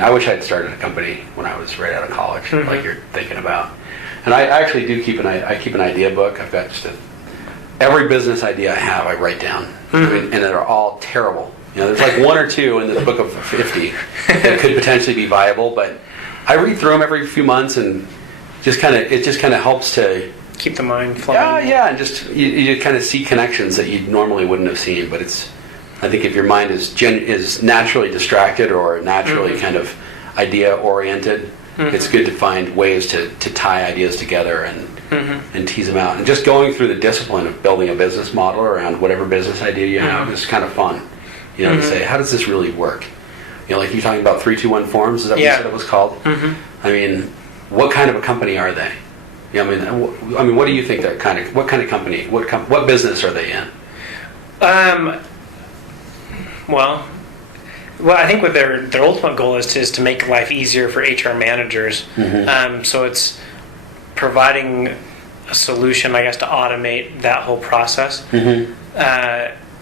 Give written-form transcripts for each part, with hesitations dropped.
I wish I'd started a company when I was right out of college, like you're thinking about. And I actually do keep an idea book. I've got every business idea I have, I write down, and they're all terrible. There's like one or two in this book of 50 that could potentially be viable, but I read through them every few months, and it just kind of helps to keep the mind flowing. Yeah, and just you kind of see connections that you normally wouldn't have seen. But I think if your mind is naturally distracted or naturally kind of idea oriented, it's good to find ways to tie ideas together and tease them out. And just going through the discipline of building a business model around whatever business idea you have is kind of fun. To say, how does this really work? Like you're talking about 3-2-1 forms. Is that what you said it was called? I mean, what kind of a company are they? I mean, what do you think they're what kind of company? What business are they in? Well, I think what their ultimate goal is to make life easier for HR managers. So it's providing a solution, I guess, to automate that whole process.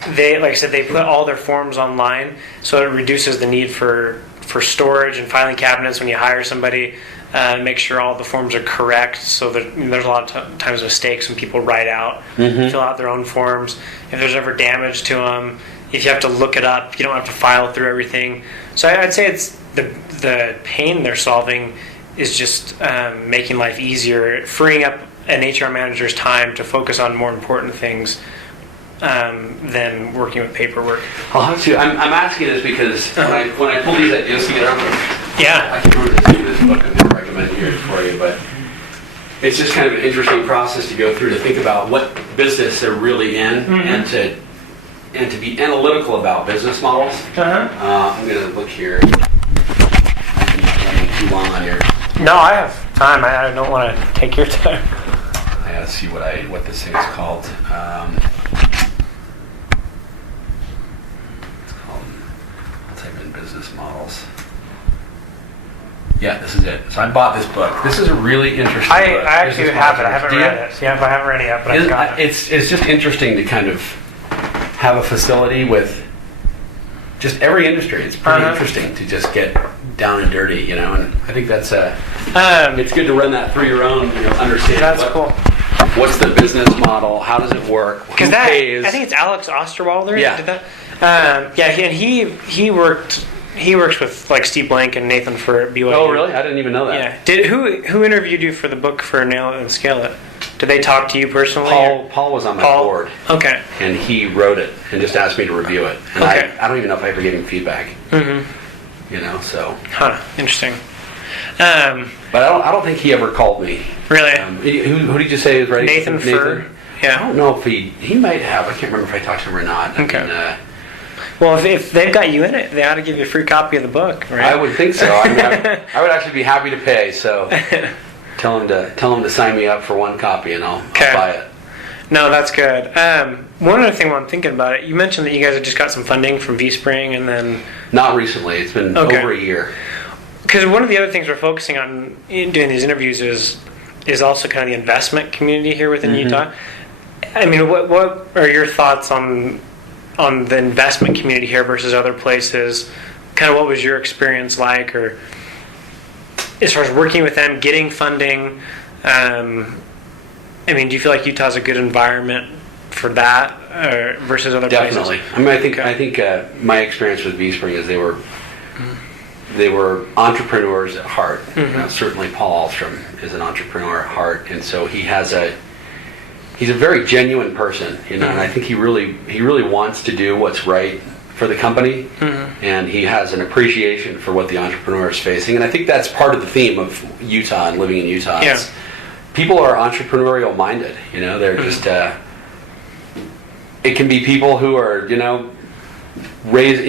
They, like I said, they put all their forms online, so it reduces the need for storage and filing cabinets when you hire somebody. Make sure all the forms are correct, so there's a lot of times mistakes when people write out, fill out their own forms. If there's ever damage to them, if you have to look it up, you don't have to file through everything. So I'd say it's the pain they're solving is just making life easier, freeing up an HR manager's time to focus on more important things than working with paperwork. I'll have to. I'm asking this because when I pull these ideas together, yeah, I can remember this book and never recommend here for you, but it's just kind of an interesting process to go through to think about what business they're really in and to be analytical about business models. I'm going to look here. I'm running too long on here. No, I have time. I don't want to take your time. I got to see what this thing is called. Business models. Yeah, this is it. So I bought this book. This is a really interesting book. I actually have it. I haven't read it. Yeah, I haven't read it yet, but I've got it. It's just interesting to kind of have a facility with just every industry. It's pretty interesting to just get down and dirty, and I think that's it's good to run that through your own, understand. That's cool. What's the business model? How does it work? Who pays? I think it's Alex Osterwalder that did that. He works with like Steve Blank and Nathan Furr at BYU. Oh, really? I didn't even know that. Yeah. Who interviewed you for the book for Nail It and Scale It? Did they talk to you personally? Paul was on my board. Okay. And he wrote it and just asked me to review it. And I don't even know if I ever gave him feedback. So. Huh. Interesting. But I don't think he ever called me. Really? Who did you say is right? Nathan Furr. Yeah. I don't know if he might have. I can't remember if I talked to him or not. Okay. Well, if they've got you in it, they ought to give you a free copy of the book, right? I would think so. I would actually be happy to pay. So tell him to sign me up for one copy, and I'll buy it. No, that's good. One other thing while I'm thinking about it, you mentioned that you guys have just got some funding from V-Spring, and then not recently. It's been over a year. Because one of the other things we're focusing on in doing these interviews is also kind of the investment community here within Utah. I mean, what are your thoughts on the investment community here versus other places? Kind of what was your experience like, or as far as working with them, getting funding? I mean, do you feel like Utah's a good environment for that versus other places? Definitely. I mean, I think my experience with V-Spring is they were entrepreneurs at heart. Certainly Paul Ahlstrom is an entrepreneur at heart, and so he's a very genuine person, and I think he really wants to do what's right for the company, and he has an appreciation for what the entrepreneur is facing, and I think that's part of the theme of Utah and living in Utah. Yeah. People are entrepreneurial minded, they're just it can be people who are raised,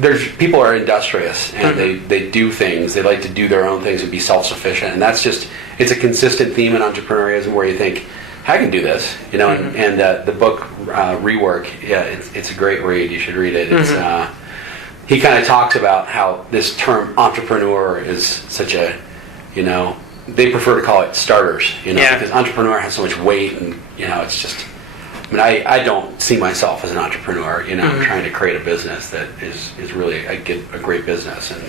there's people are industrious and they do things, they like to do their own things and be self-sufficient, and that's just, it's a consistent theme in entrepreneurialism where you think, I can do this, and the book Rework, it's a great read, you should read it. It's he kind of talks about how this term entrepreneur is such a, they prefer to call it starters, because entrepreneur has so much weight, and it's just I mean, I don't see myself as an entrepreneur. You know, I'm trying to create a business that is really a great business, and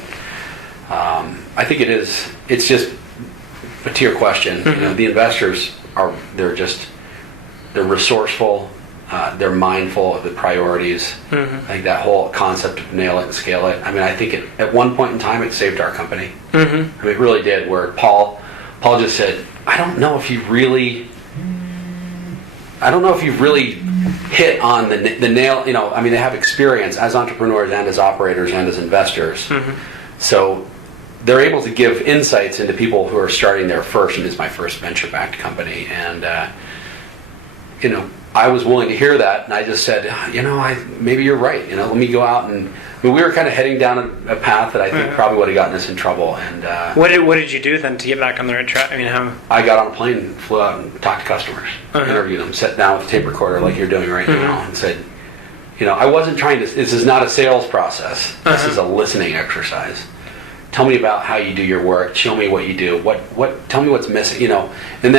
I think it's just. But to your question, you know, the investors they're resourceful, they're mindful of the priorities. I think that whole concept of nail it and scale it. I mean, I think at one point in time it saved our company. I mean, it really did. Where Paul just said, I don't know if you've really hit on the nail. You know, I mean, they have experience as entrepreneurs and as operators and as investors, so they're able to give insights into people who are starting their first, and it's my first venture-backed company, and you know, I was willing to hear that, and I just said, you know, maybe you're right. You know, let me go out and. I mean, we were kind of heading down a path that I think probably would have gotten us in trouble. And what did you do then to get back on the right track? I mean, how? I got on a plane, flew out, and talked to customers, interviewed them, sat down with a tape recorder like you're doing right now, and said, you know, I wasn't trying to. This is not a sales process. This is a listening exercise. Tell me about how you do your work. Show me what you do. Tell me what's missing. You know, and then.